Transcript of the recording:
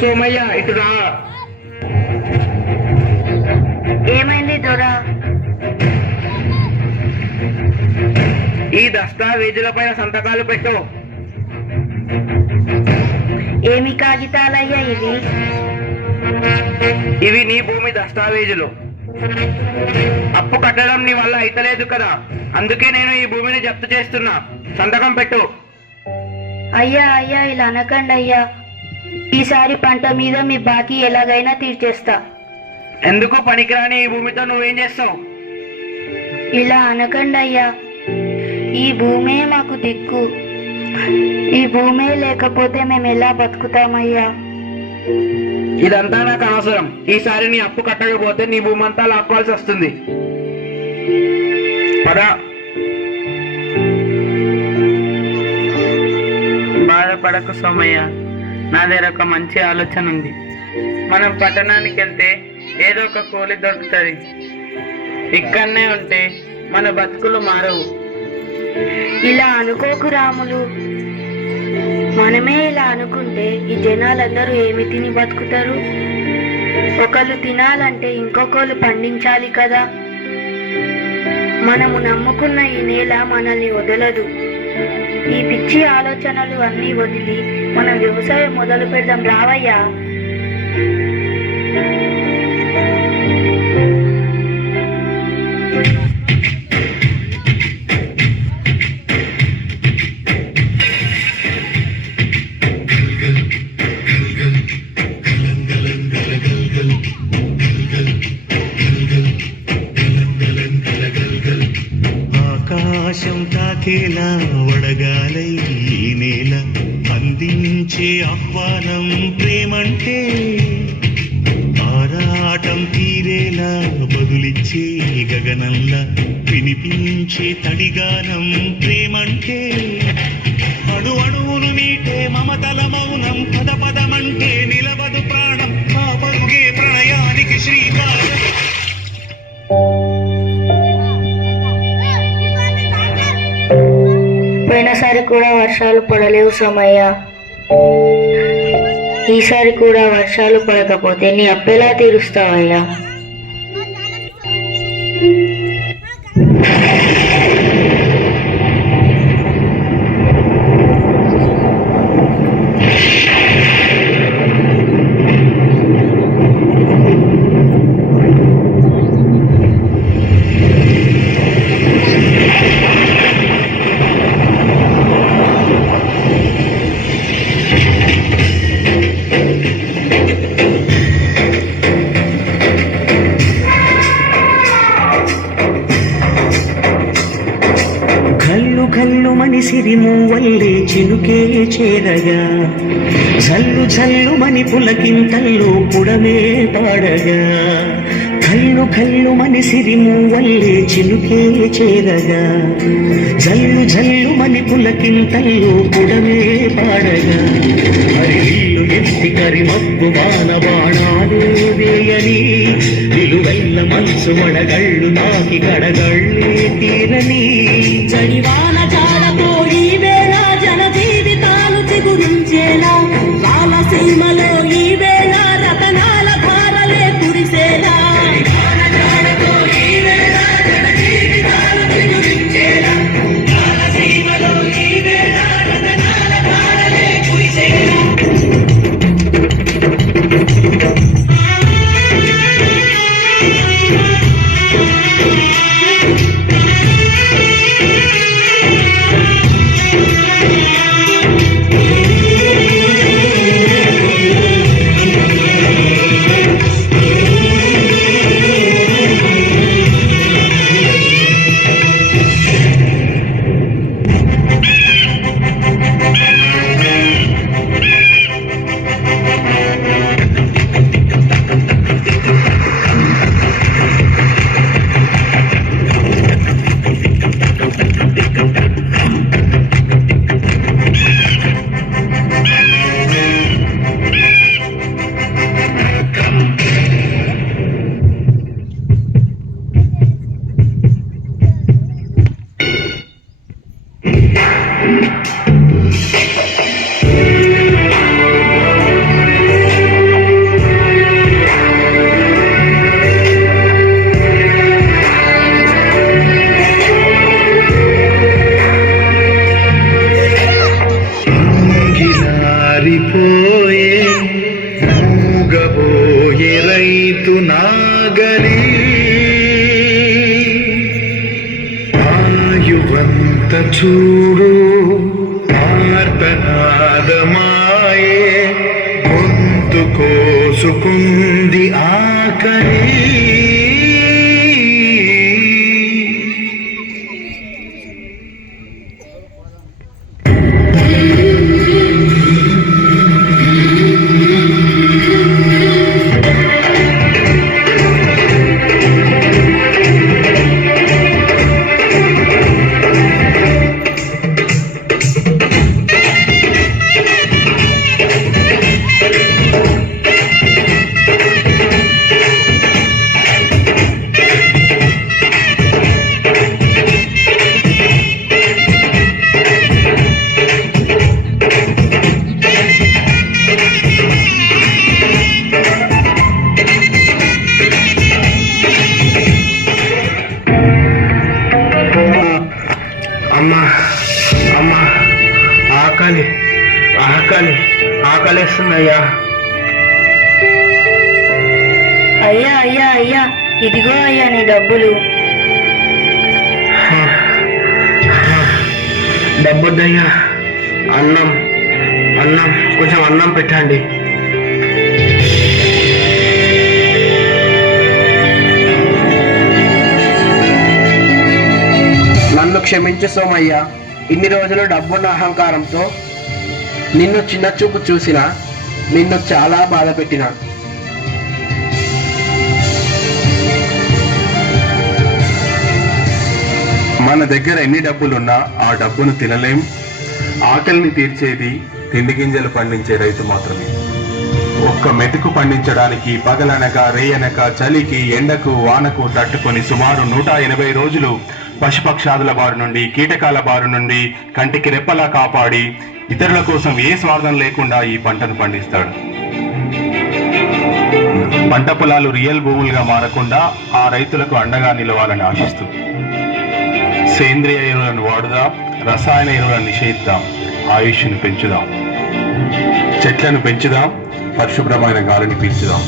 సోమయ్య ఇటు రా. ఏమైంది దొరా? ఈ దస్తావేజుల పైన సంతకాలు పెట్టు. ఏమి కాగితాలయ్యా ఇవి? ఇవి నీ భూమి దస్తావేజులు. అప్పు కట్టడం నీ వల్ల అయితలేదు కదా, అందుకే నేను ఈ భూమిని జప్తు చేస్తున్నా. సంతకం పెట్టు. అయ్యా అయ్యా, ఇలా అనకండి అయ్యా. ఈసారి పంట మీద మీ బాకీ ఎలాగైనా తీర్చేస్తా. ఎందుకు పనికిరాని ఈ భూమితో నువ్వేం చేస్తావు? ఇలా అనకండి అయ్యా. ఈ భూమే మాకు దిక్కు. ఈ భూమే లేకపోతే మేము ఎలా బతుకుతామయ్యా? ఇదంతా నాకు అవసరం. ఈసారి నీ అప్పు కట్టకపోతే నీ భూమి అంతా లాక్కోవాల్సి వస్తుంది. పదా. బాధపడకు సోమయ్య, నా దగ్గర ఒక మంచి ఆలోచన ఉంది. మనం పట్టణానికి వెళ్తే ఏదో ఒక కూలి దొరుకుతుంది. ఇక్కడనే ఉంటే మన బతుకులు మారవు. ఇలా అనుకోకు రాములు. మనమే ఇలా అనుకుంటే ఈ జనాలందరూ ఏమి తిని బతుకుతారు? ఒకళ్ళు తినాలంటే ఇంకొకళ్ళు పండించాలి కదా. మనము నమ్ముకున్న ఈ నేల మనల్ని వదలదు. ఈ పిచ్చి ఆలోచనలు అన్నీ వదిలి మనం వ్యవసాయం మొదలు పెడదాం రావయ్యా. ఆకాశం తాకేలా వడగాలై ఈ నేల అందించే ఆహ్వానం ప్రేమంటే, ఆరాటం తీరేలా బదులిచ్చే గగనంలా వినిపించే తడిగానం ప్రేమంటే, అణు అణువును మీటే మమతల మౌనం పద పదమంటే నిలవదు ప్రాణం ఆ పరుగే ప్రణయానికి శ్రీకారం. పోయినసారి కూడా వర్షాలు పడలేవు సోమయ్య. ఈసారి కూడా వర్షాలు పడకపోతే నీ అప్పెలా తీరుస్తావయ్యా? ఘల్లు మని సిరిము వల్లే చినుకే చేరగా, జల్లు జల్లు మని పులకింతల్లో పుడమే పాడగా, కల్లు మని సిరిము వల్లే చినుకే చేరగా, జల్లు జల్లు మని పులకింతల్లో పుడమే పాడగా, హరిల్లు ఎత్తి కరిమబ్బు బాణ బాణాలు వేయని, నిలువెల్ల మనసు వడగళ్ళు తాకి కడగళ్ళే తీరని, జడివాన జాడతో ఈ వేళ జన జీవితాలు చిగురించేలా, రాలసీమలో ఈ వేళ రతనాల ధారలే కురిసేలా. మూగబోయే మూగబోయే రైతు నాగలి ఆయువంత చూడు ఆర్తనాదమాయే గొంతు కోసుకుంది ఆకలి. అమ్మా అమ్మా ఆకలి ఆకలి ఆకలిస్తుందయ్యా. అయ్యా అయ్యా అయ్యా, ఇదిగో అయ్యా నీ డబ్బులు. డబ్బొద్దయ్యా, అన్నం అన్నం కొంచెం అన్నం పెట్టండి. నన్ను క్షమించు సోమయ్య. ఇన్ని రోజులు డబ్బున్న అహంకారంతో నిన్ను చిన్న చూపు చూసిన, నిన్ను చాలా బాధ పెట్టిన. మన దగ్గర ఎన్ని డబ్బులున్నా ఆ డబ్బును తినలేం. ఆకలిని తీర్చేది తిండి గింజలు పండించే రైతు మాత్రమే. ఒక్క మెతుకు పండించడానికి పగలనక రేయనక చలికి ఎండకు వానకు తట్టుకొని సుమారు 180 రోజులు పశుపక్షాదుల బారి నుండి కీటకాల బారి నుండి కంటికి రెప్పలా కాపాడి ఇతరుల కోసం ఏ స్వార్థం లేకుండా ఈ పంటను పండిస్తాడు. పంట పొలాలు రియల్ భూములుగా మారకుండా ఆ రైతులకు అండగా నిలవాలని ఆశిస్తూ సేంద్రియ ఎరువులను వాడుదాం, రసాయన ఎరువులను నిషేధిద్దాం, ఆయుష్ను పెంచుదాం, చెట్లను పెంచుదాం, పరిశుభ్రమైన గాలిని పీల్చుదాం.